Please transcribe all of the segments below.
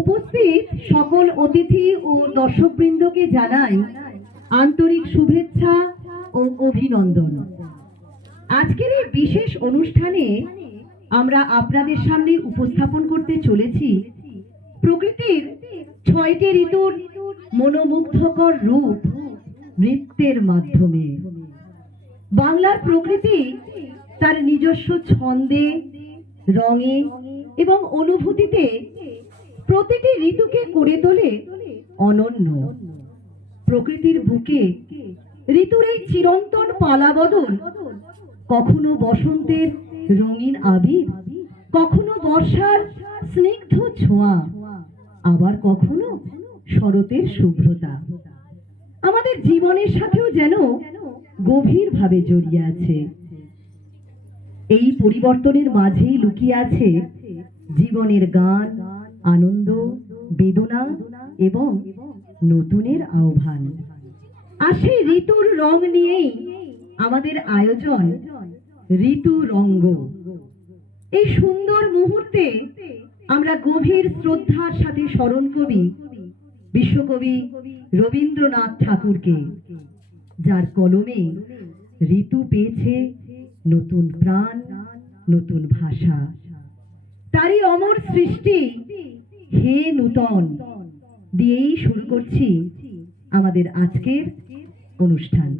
উপস্থিত সকল অতিথি ও দর্শকবৃন্দকে জানাই আন্তরিক শুভেচ্ছা ও অভিনন্দন। আজকের এই বিশেষ অনুষ্ঠানে আমরা আপনাদের সামনে উপস্থাপন করতে চলেছি প্রকৃতির ৬টি ঋতুর মনোমুগ্ধকর রূপ নৃত্যের মাধ্যমে। বাংলার প্রকৃতি তার নিজস্ব ছন্দে, রঙে এবং অনুভূতিতে প্রতিটি ঋতুকে করে তোলে অনন্য। প্রকৃতির বুকে ঋতুর এই চিরন্তন পালাবদল, কখনো বসন্তের রঙিন আবির, কখনো বর্ষার স্নিগ্ধ ছোঁয়া, আবার কখনো শরতের শুভ্রতা, আমাদের জীবনের সাথেও যেন গভীরভাবে জড়িয়ে আছে। এই পরিবর্তনের মাঝেই লুকিয়ে আছে জীবনের গান, আনন্দ, বেদনা এবং নতুনের আহ্বান। আর সেই ঋতুর রং নিয়েই আমাদের আয়োজন ঋতু রঙ্গ। এই সুন্দর মুহূর্তে আমরা গভীর শ্রদ্ধার সাথে স্মরণ করি বিশ্বকবি রবীন্দ্রনাথ ঠাকুরকে, যার কলমে ঋতু পেয়েছে নতুন প্রাণ, নতুন ভাষা। তারই অমর সৃষ্টি হে নূতন দিয়েই শুরু করছি আমাদের আজকের অনুষ্ঠান।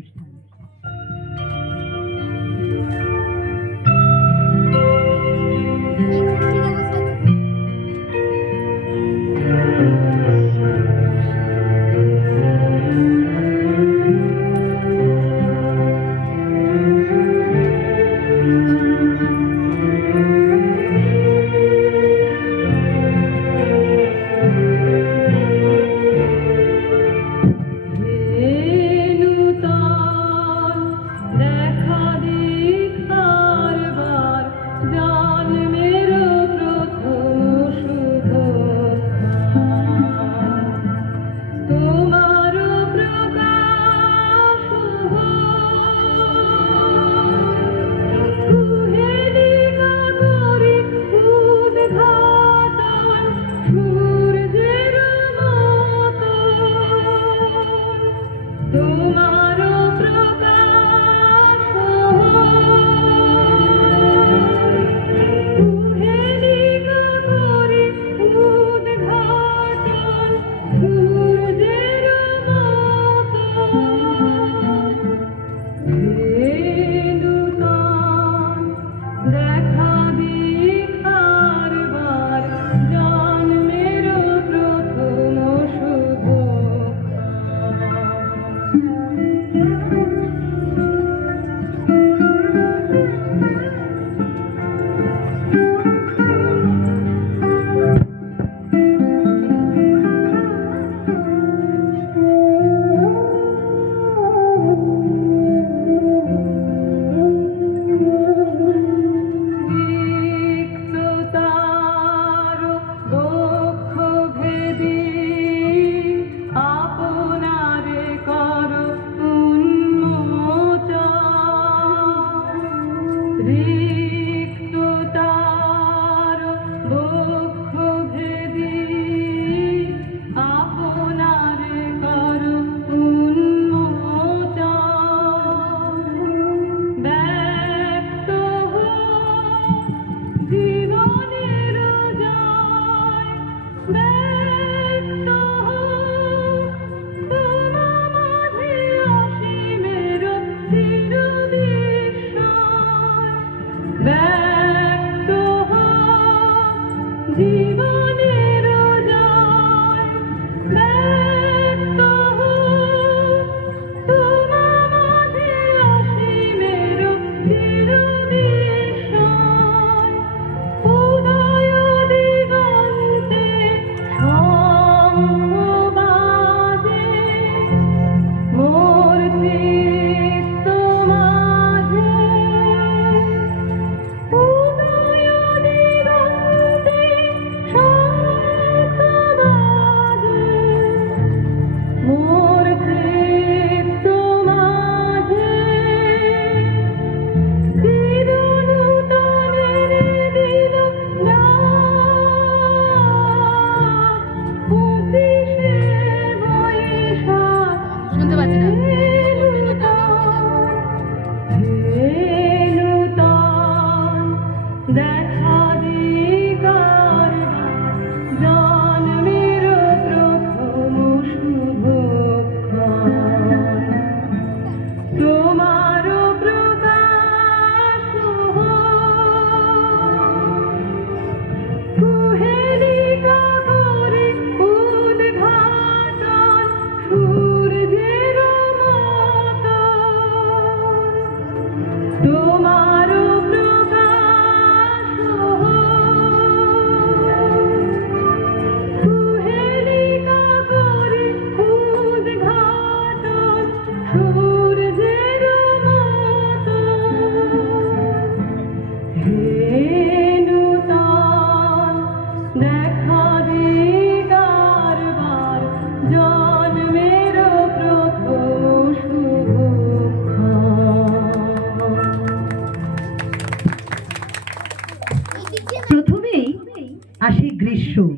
গ্রীষ্ম,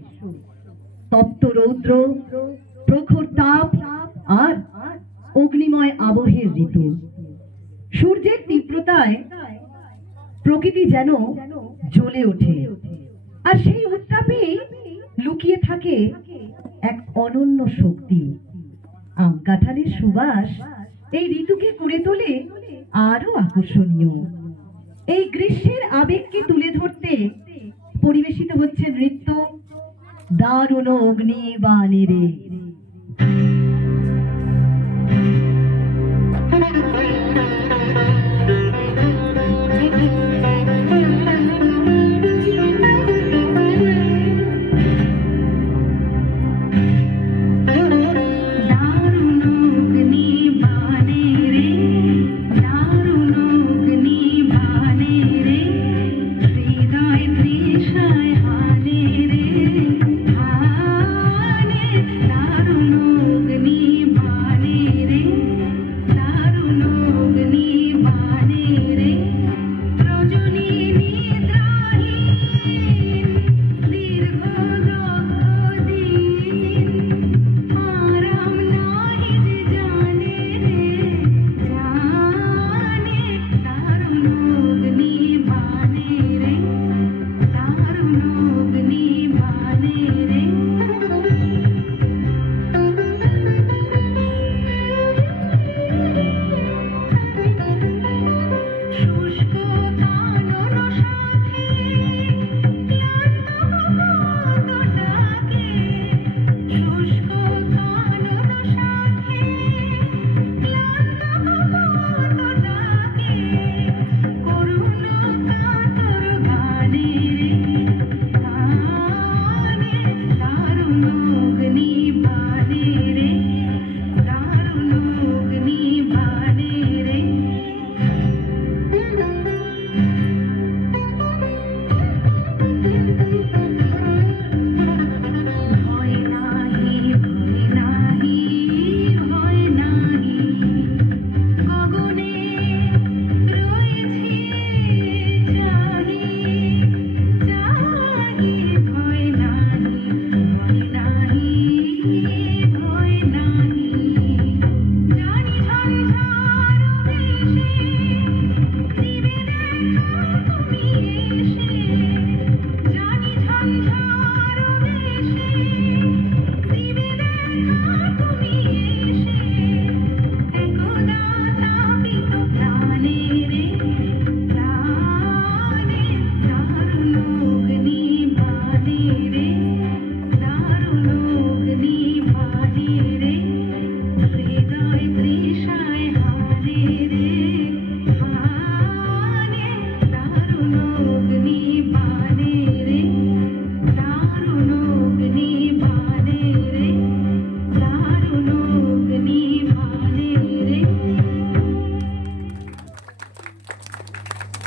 তপ্ত রৌদ্র, প্রখর তাপ আর অগ্নিময় আবহের ঋতু। সূর্যের তীব্রতায় প্রকৃতি যেন জ্বলে ওঠে, আর সেই উত্তাপে লুকিয়ে থাকে এক অনন্য শক্তি। আম কাঁঠালের সুবাস এই ঋতুকে করে তোলে আরো আকর্ষণীয়। এই গ্রীষ্মের আবেগকে তুলে ধরতে পরিবেশিত হচ্ছে নৃত্য দারুণ অগ্নিবাণী রে।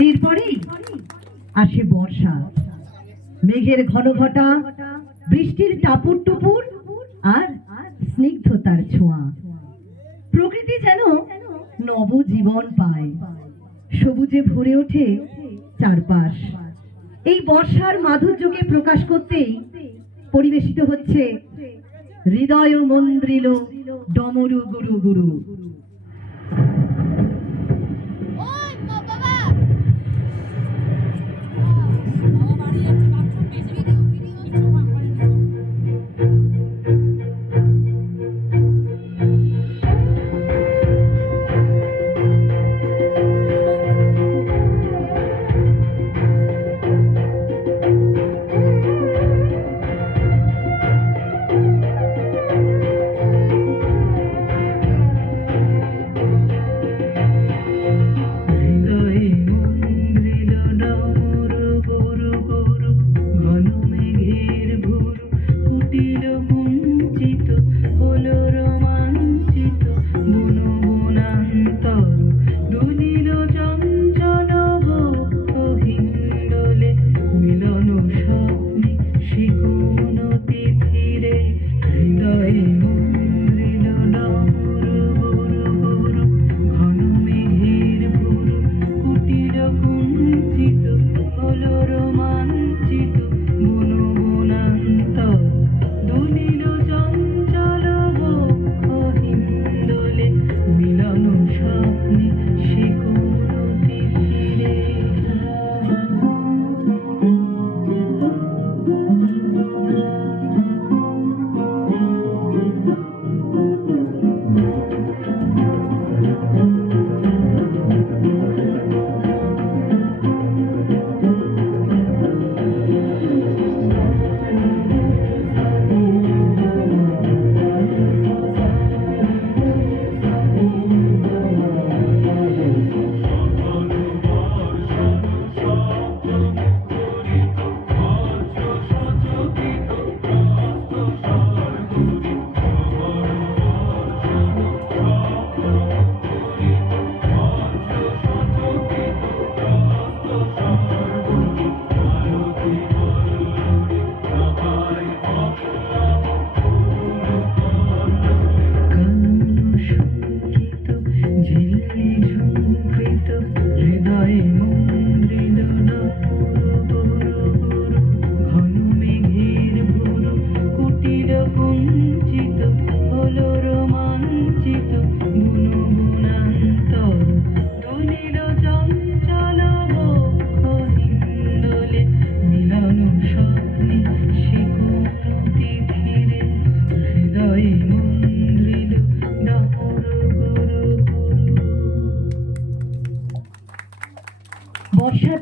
এরপরেই আসে বর্ষা, মেঘের ঘন ঘটা, বৃষ্টির টাপুর টুপুর আর স্নিগ্ধতার ছোঁয়া। প্রকৃতি যেন নবজীবন পায়, সবুজে ভরে ওঠে চারপাশ। এই বর্ষার মাধুর্যকে প্রকাশ করতেই পরিবেশিত হচ্ছে হৃদয় মন্দ্রিল ডমরু গুরু গুরু।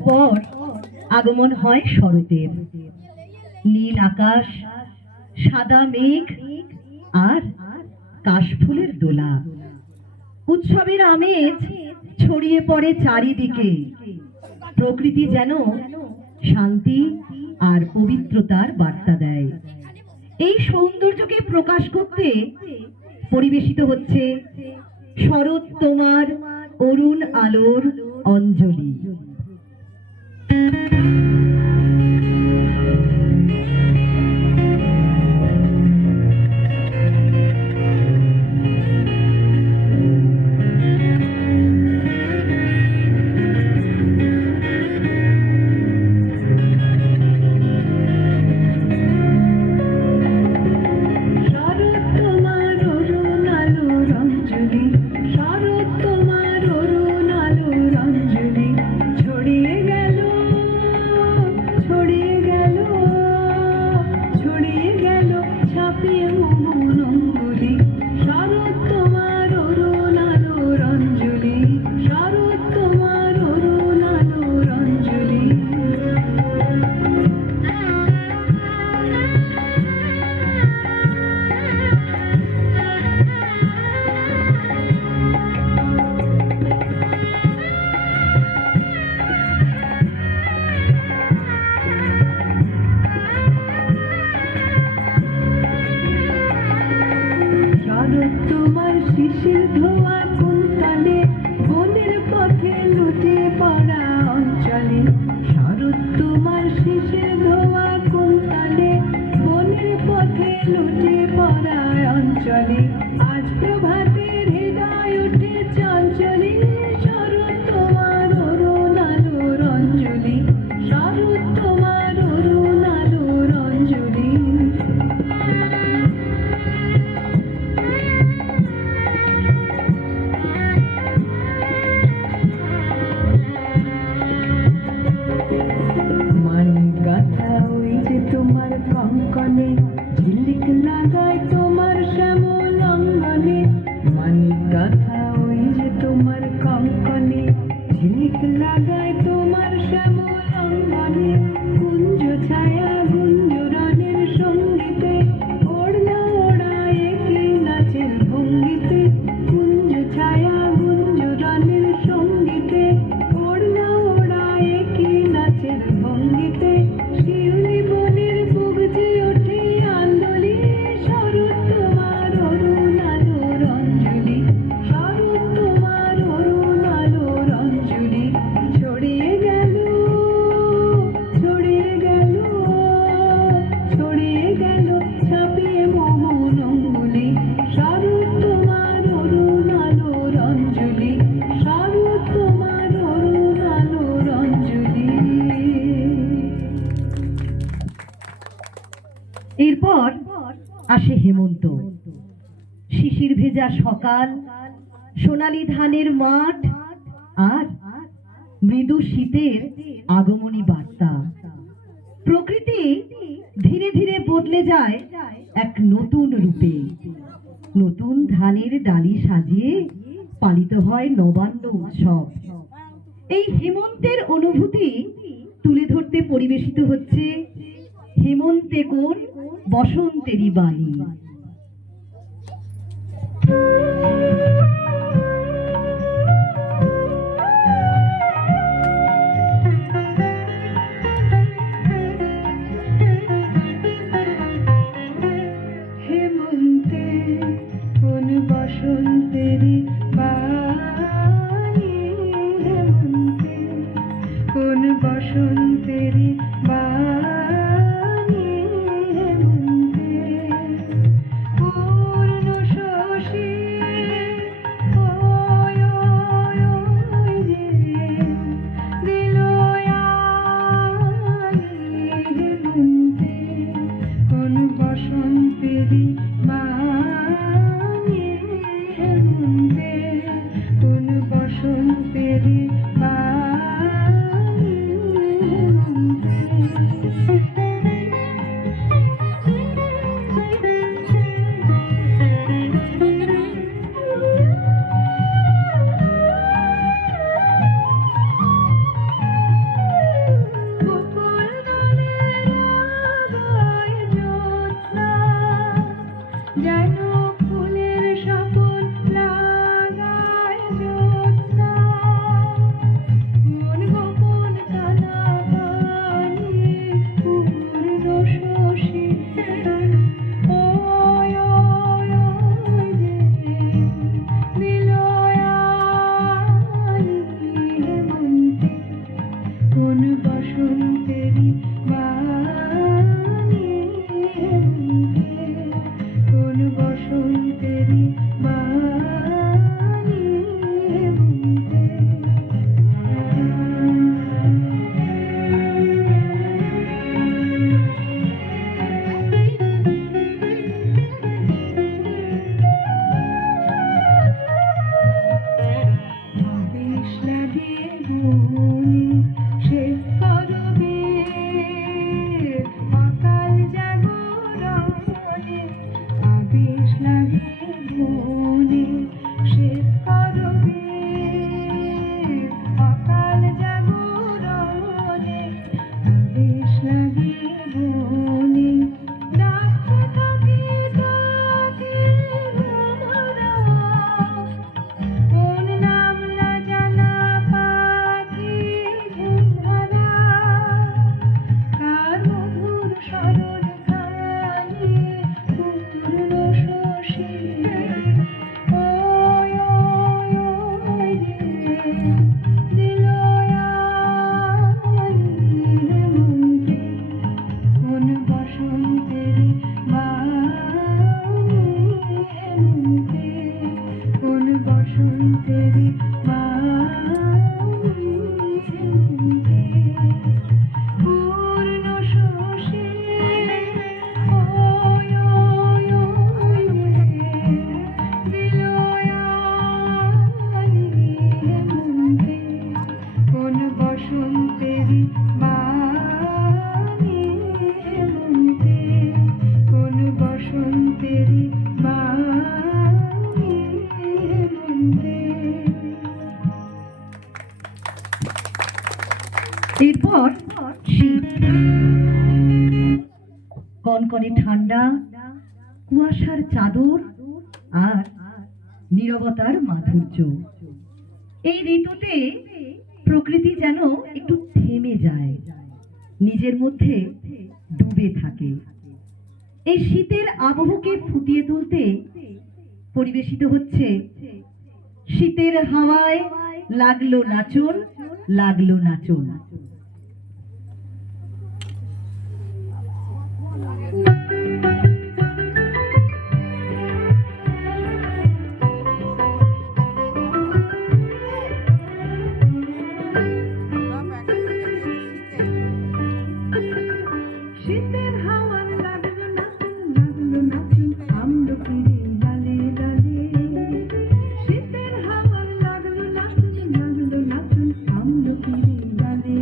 পর আগমন হয় শরতের। নীল আকাশ, সাদা মেঘ আর কাশফুলের দোলা। উৎসবের আমেজ ছড়িয়ে পড়ে চারিদিকে। প্রকৃতি যেন শান্তি আর পবিত্রতার বার্তা দেয়। এই সৌন্দর্যকে প্রকাশ করতে পরিবেশিত হচ্ছে শরৎ তোমার অরুণ আলোর অঞ্জলি। তোমার শিশির ধোয়া কুন্তলে বনের পথে লুটে পড়া অঞ্চলে। শরৎ তোমার শিশির ধোয়া কুন্তলে বনের পথে লুটে পড়া অঞ্চলে। আজ প্রভাতের হৃদয় উঠে চঞ্চলে। শরৎ তোমার অরুণ আলোর অঞ্জলি। শরৎ তোমার অরুণ আলোর অঞ্জলি। তোমার কঙ্কনে ঝিলিক লাগায় তোমার শ্যামল অঙ্গনে। মানিক গাথা ওই যে তোমার কঙ্কনে ঝিলিক লাগায় তোমার শ্যামল অঙ্গনে। কুঞ্জ ছায়া গুঞ্জরণের সঙ্গীতে ওড়না ওড়ায় কি নাচের ভঙ্গিতে। কুঞ্জ ছায়া গুঞ্জরণের সঙ্গীতে ওড়না ওড়ায় কি নাচের ভঙ্গিতে। শিউলি বনের বুগজে ওঠে আন্দোলি। শরৎ তোমার অরুণ আলোর অঞ্জলি। শরৎ তোমার অরুণ আলোর অঞ্জলি। ছড়িয়ে গেল ছড়িয়ে গেল ছড়িয়ে গেল ছাপিয়ে মোহন অঙ্গুলি। শরৎ তোমার অরুণ আলোর অঞ্জলি। শরৎ তোমার অরুণ আলোর অঞ্জলি। এরপর আসে হেমন্ত। শিশির ভেজা সকাল, সোনালী ধানের মাঠ আর মৃদু শীতের আগমনী বার্তা। প্রকৃতি ধীরে ধীরে বদলে যায় এক নতুন রূপে। নতুন ধানের ডালি সাজিয়ে পালিত হয় নবান্ন উৎসব। এই হেমন্তের অনুভূতি তুলে ধরতে পরিবেশিত হচ্ছে হেমন্তে কোন বসন্তেরই বাণী। হেমন্তে কোন বসন্তেরই বাণী। হেমন্তে কোন বসন্তেরই বাণী। হেমন্তে পূর্ণ শশী ওই ওই ওই যে দিল আনি। হেমন্তে কোন বসন্তেরই বাণী। হেমন্তে কোন বসন্তেরই বাণী। হেমন্তে ওই ওই ওই যে দিল আলি হেমন্তে কোন বসন্তেরি বাণী হেমন্তে কোন বসন্তেরি বাণী বেশ লাগে মনে সে করবে অকাল জাগরণে আবেশ লাগে মনে সে করবে অকাল জাগরণে আবেশ লাগে মনে ডাকতে থাকে ডাকে ভ্রমরা কোন নাম না জানা পাখি ঘুমহারা কার মধুর স্মরণ খানি পূর্ণ শশী ওই ওই ওই রে দিল আলি হেমন্তে কোন বসন্তেরি বাণী হেমন্তে কোন বসন্তেরি বাণী হেমন্তে পূর্ণ শশী ওই ওই ওই রে দিল আলি হেমন্তে কোন বসন্তেরি বাণী হেমন্তে কোন বসন্তেরি বাণী হেমন্তে। এরপর শীত, কনকনে ঠান্ডা, কুয়াশার চাদর আর নীরবতার মাধুর্য। এই ঋতুতে প্রকৃতি যেন একটু থেমে যায়, নিজের মধ্যে ডুবে থাকে। এই শীতের আবহকে ফুটিয়ে তুলতে পরিবেশিত হচ্ছে শীতের হাওয়ায় লাগলো নাচন, লাগলো নাচন। শীতের হাওয়া লাগলো নাচন আমলকির ডালে ডালে শীতের হাওয়া লাগলো নাচন আমলকির ডালে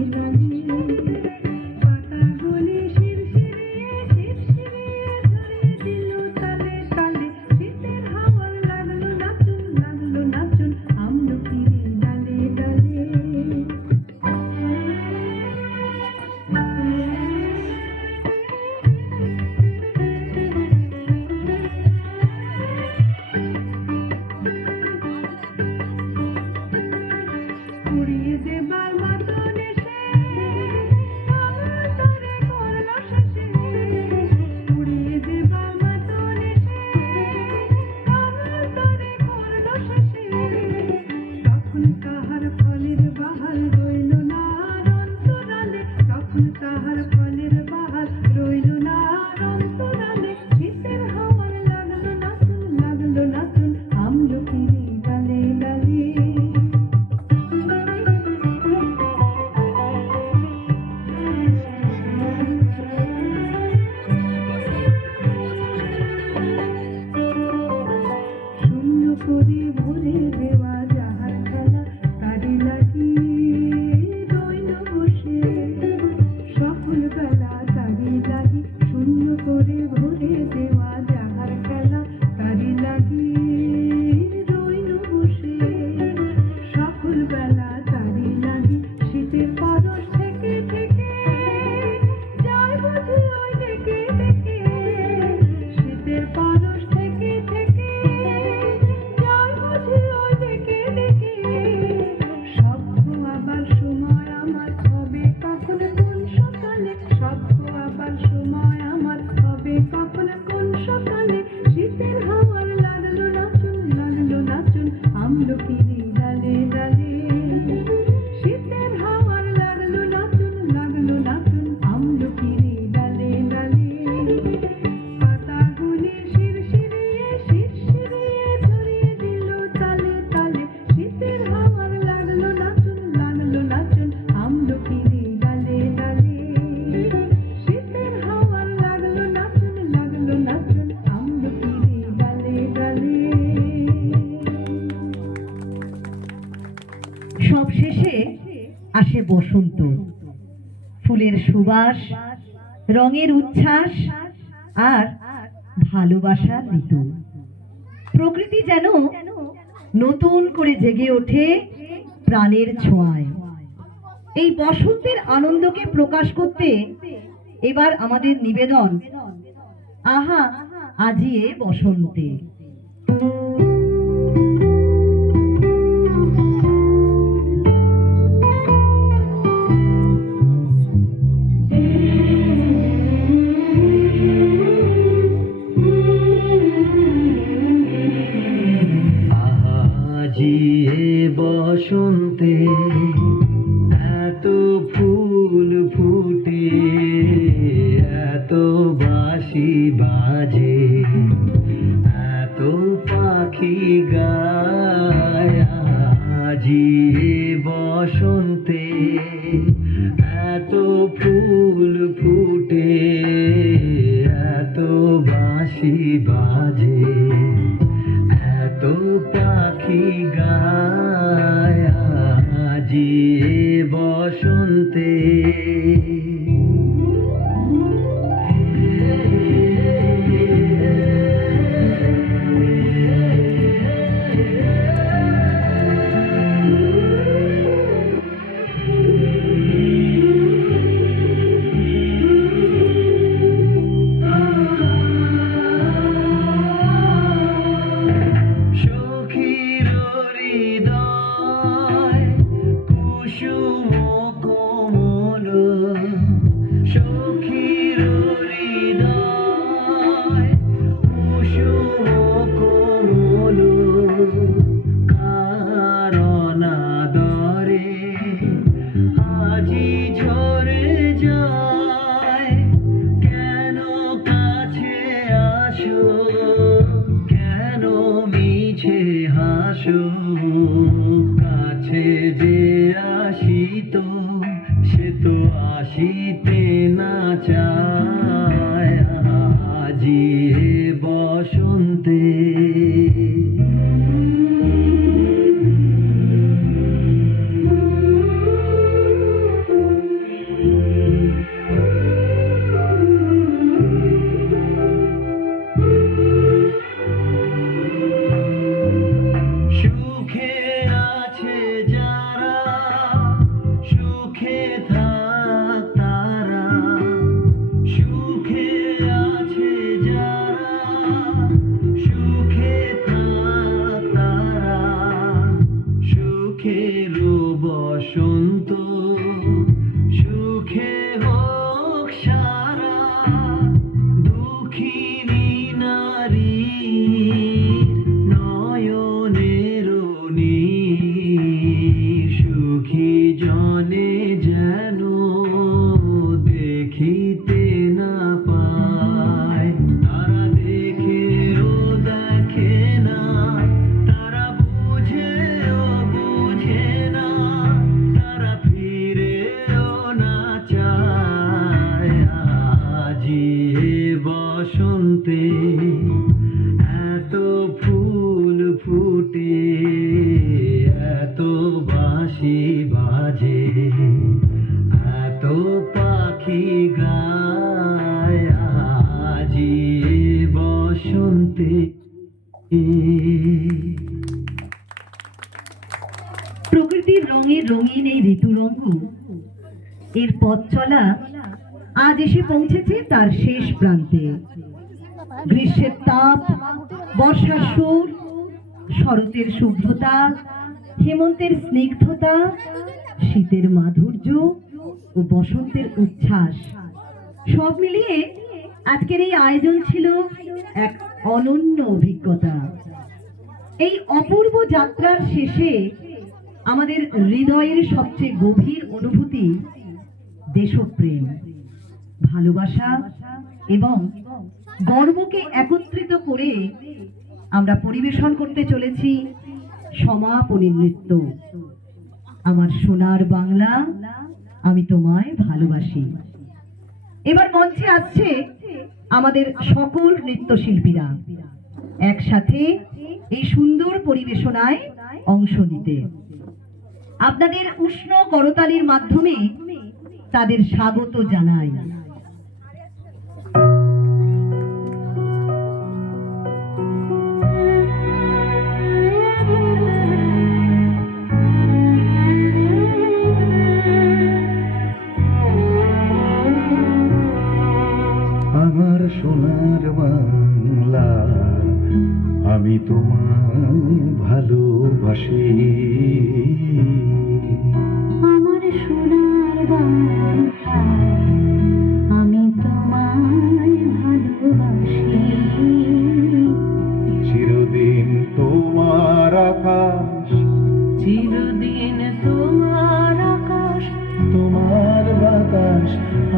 আসে বসন্ত, ফুলের সুবাস, রঙের উচ্ছ্বাস আর ভালোবাসার ঋতু। প্রকৃতি যেন নতুন করে জেগে ওঠে প্রাণের ছোঁয়ায়। এই বসন্তের আনন্দকে প্রকাশ করতে এবার আমাদের নিবেদন, আহা আজি এ বসন্তে। আজি এ বসন্তে এত ফুল ফুটে, এত বাঁশি বাজে, এত পাখি গায়। আজি এ বসন্তে এত ফুল ফুটে, এত বাঁশি বাজে, এত পাখি গায়। আজি এ বসন্তে সখীর হৃদয় কুসুম কোমল, সখীর হৃদয় কুসুম কোমল, কারণ আদরে আজি ঝরে যায়। কেন কাছে আসো, কেন মিছে হাসো, কাছে যে আসিত সে তো আসিতে না চায়। আজি এ বসন্তে সুখে আছে যারা, সুখে থাক তারা, সুখে আছে যারা, সুখে থাক তারা। সুখের বসন্ত সুখে হোক সারা, দুঃখিনী নারী নয়নের নীর, সুখী জনে যেন দেখিতে না পায়। তারা দেখেও দেখে না, তারা বুঝেও বুঝে না, তারা ফিরেও না চায়। আজি এ বসন্তে এত ফুল ফুটে, এত বাঁশি বাজে, এত পাখি গায়। আজি এ বসন্তে প্রকৃতির রঙে রঙিন এই ঋতুরঙ্গ, এর পথ চলা আজ এসে পৌঁছেছে তার শেষ প্রান্তে। গ্রীষ্মের তাপ, বর্ষার সুর, শরতের শুভ্রতা, হেমন্তের স্নিগ্ধতা, শীতের মাধুর্য ও বসন্তের উচ্ছ্বাস, সব মিলিয়ে আজকের এই আয়োজন ছিল এক অনন্য অভিজ্ঞতা। এই অপূর্ব যাত্রার শেষে আমাদের হৃদয়ের সবচেয়ে গভীর অনুভূতি দেশপ্রেম, ভালোবাসা এবং গর্বকে একত্রিত করে আমরা পরিবেশন করতে চলেছি সমাপনী নৃত্য। আমার সোনার বাংলা, আমি তোমায় ভালোবাসি। এবার মঞ্চে আসছে আমাদের সকল নৃত্যশিল্পীরা একসাথে এই সুন্দর পরিবেশনায় অংশ নিতে। আপনাদের উষ্ণ করতালির মাধ্যমে তাদের স্বাগত জানাই। আমার সোনার বাংলা, আমি তোমায় ভালোবাসি। আমার সোনার বাংলা, আমি তোমায় ভালোবাসি। চিরদিন তোমার আকাশ, চিরদিন তোমার আকাশ, তোমার বাতাস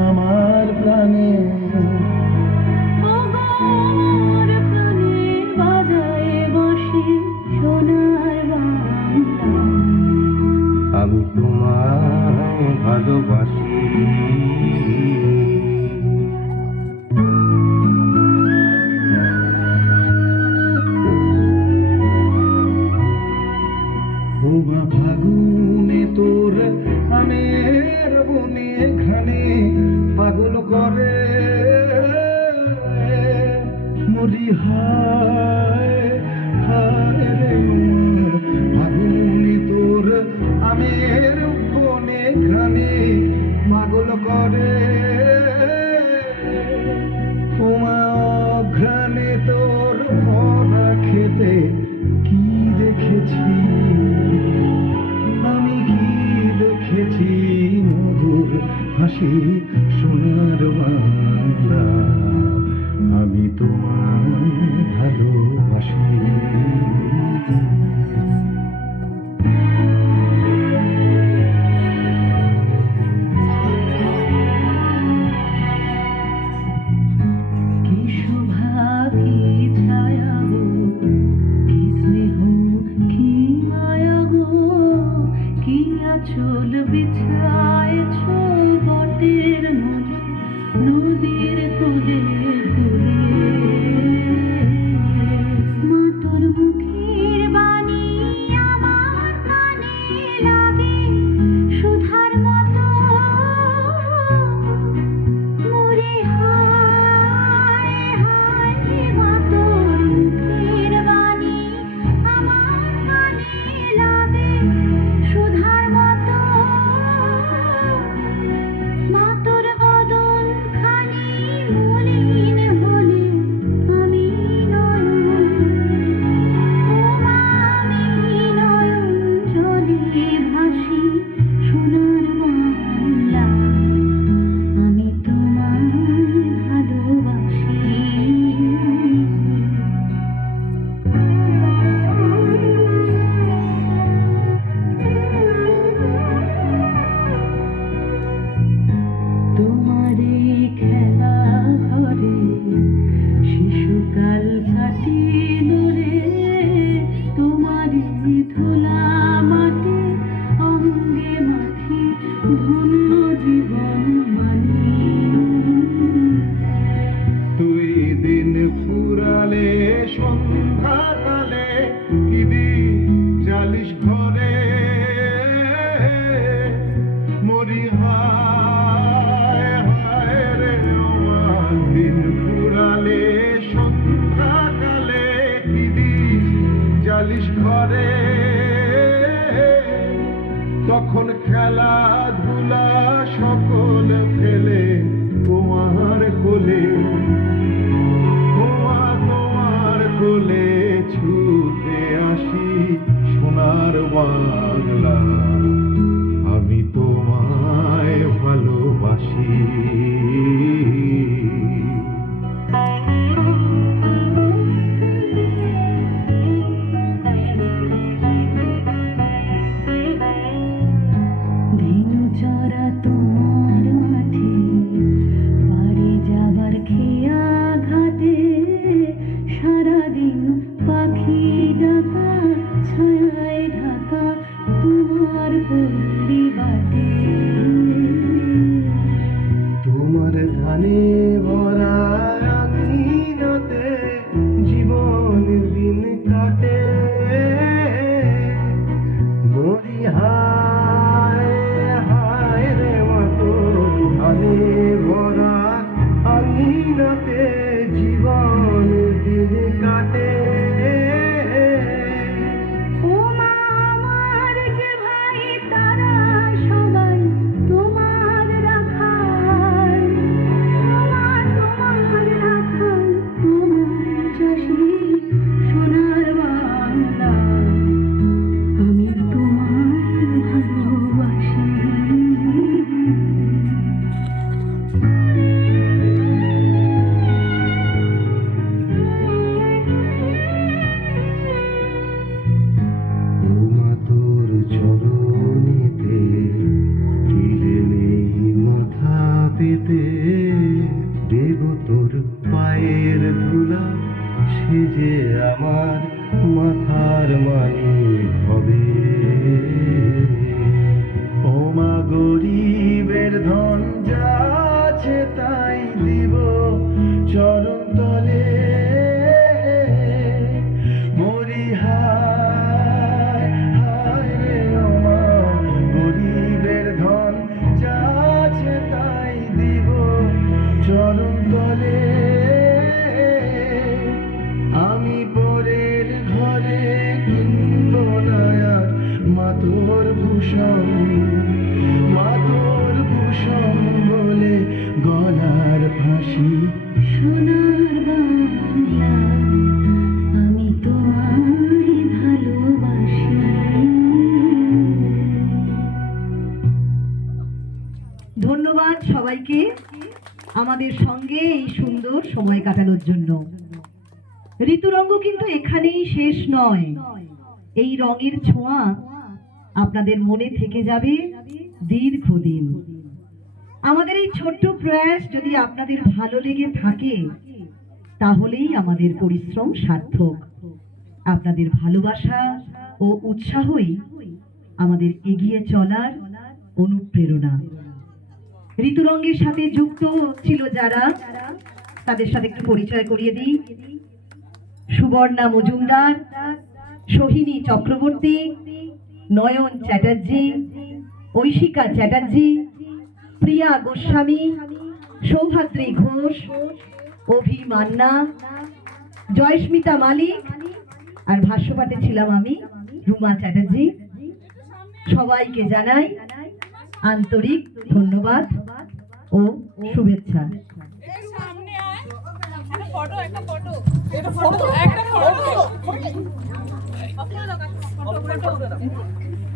আমার প্রাণে। আমার প্রাণে বাজায় বাঁশি সোনার বাংলা। আমি তোমায় ভালোবাসি। ওমা ফাগুনে তোর আমের বনে ঘানে পাগল করে মরি। হায় হায় রে ওমা ফাগুনে তোর আমের বনে ঘানে পাগল করে। ওমা ঘ্রাণে তোর ভরা খেতে কি দেখেছি আমি, কি দেখেছি মধুর হাসি সোনার বাংলা। আমি তোমায় ভালোবাসি। কি শোভা কি ছায়া গো, কি স্নেহ কি মায়া গো, কি আঁচল বিছায়েছ বটের নদী, নদীর কূলে কূলে। মা তোর মুখের বাণী আমার কানে লাগে সুধার মতো। মোরে হায় হায় মা তোর মুখের বাণী আমার কানে লাগে সুধার মতো। মা তোর বদন খানি মলিন হলে আমি নয়ন, ও মা আমি নয়ন জলে ভাসি সোনার বাংলা। আমি তোমায় ভালোবাসি। তোমারে খেলা ঘরে শিশুকাল কাটিল রে, তোমারে ধুলা মাটি অঙ্গে মাখি ধন্য জীবন মানি। তুই দিন ফুরালে সন্ধ্যাকালে কি দি জালিস ঘরে মরি। হায় হায় রে ওমা দিন ফুরালে সন্ধ্যাকালে কি দি জালিস ঘরে। তখন খেলাধুলা সকল ফেলে তোমার কোলে, তোমার কোলে ছুটে আসি সোনার বাংলা। আমি তোমায় ভালোবাসি। ধেনু চড়া তোমার মাঠে সে যে আমার মাথার মানি হবে। ও মা গরিবের ধন যা আছে তাই দিব চরণ তলে। মরি হায় হায় রে ও মা গরিবের ধন যা আছে তাই দিব চরণ তলে। আমি পরের ঘরে কিনব না আর মাতোর ভূষণ, মাতোর ভূষণ বলে গলার ফাঁসি। সোনার বাংলা আমি তোমায় ভালোবাসি। ধন্যবাদ সবাইকে আমাদের সঙ্গে এই সুন্দর সময় কাটানোর জন্য। ঋতুরঙ্গ কিন্তু এখানেই শেষ নয়। এই রঙের ছোঁয়া আপনাদের মনে থেকে যাবে দীর্ঘদিন। আমাদের এই ছোট্ট প্রয়াস যদি আপনাদের ভালো লেগে থাকে তাহলেই আমাদের পরিশ্রম সার্থক। আপনাদের ভালোবাসা ও উৎসাহই আমাদের এগিয়ে চলার অনুপ্রেরণা। ঋতুরঙ্গের সাথে যুক্ত ছিল যারা, তাদের সাথে একটু পরিচয় করিয়ে দিই। সুবর্ণা মজুমদার, সোহিনী চক্রবর্তী, নয়ন চ্যাটার্জি, ঐশিকা চ্যাটার্জি, প্রিয়া গোস্বামী, সৌভাদ্রী ঘোষ, অভি মান্না, জয়স্মিতা মালিক, আর ভাষ্যপাঠে ছিলাম আমি রুমা চ্যাটার্জি। সবাইকে জানাই আন্তরিক ধন্যবাদ ও শুভেচ্ছা। একটা ফটো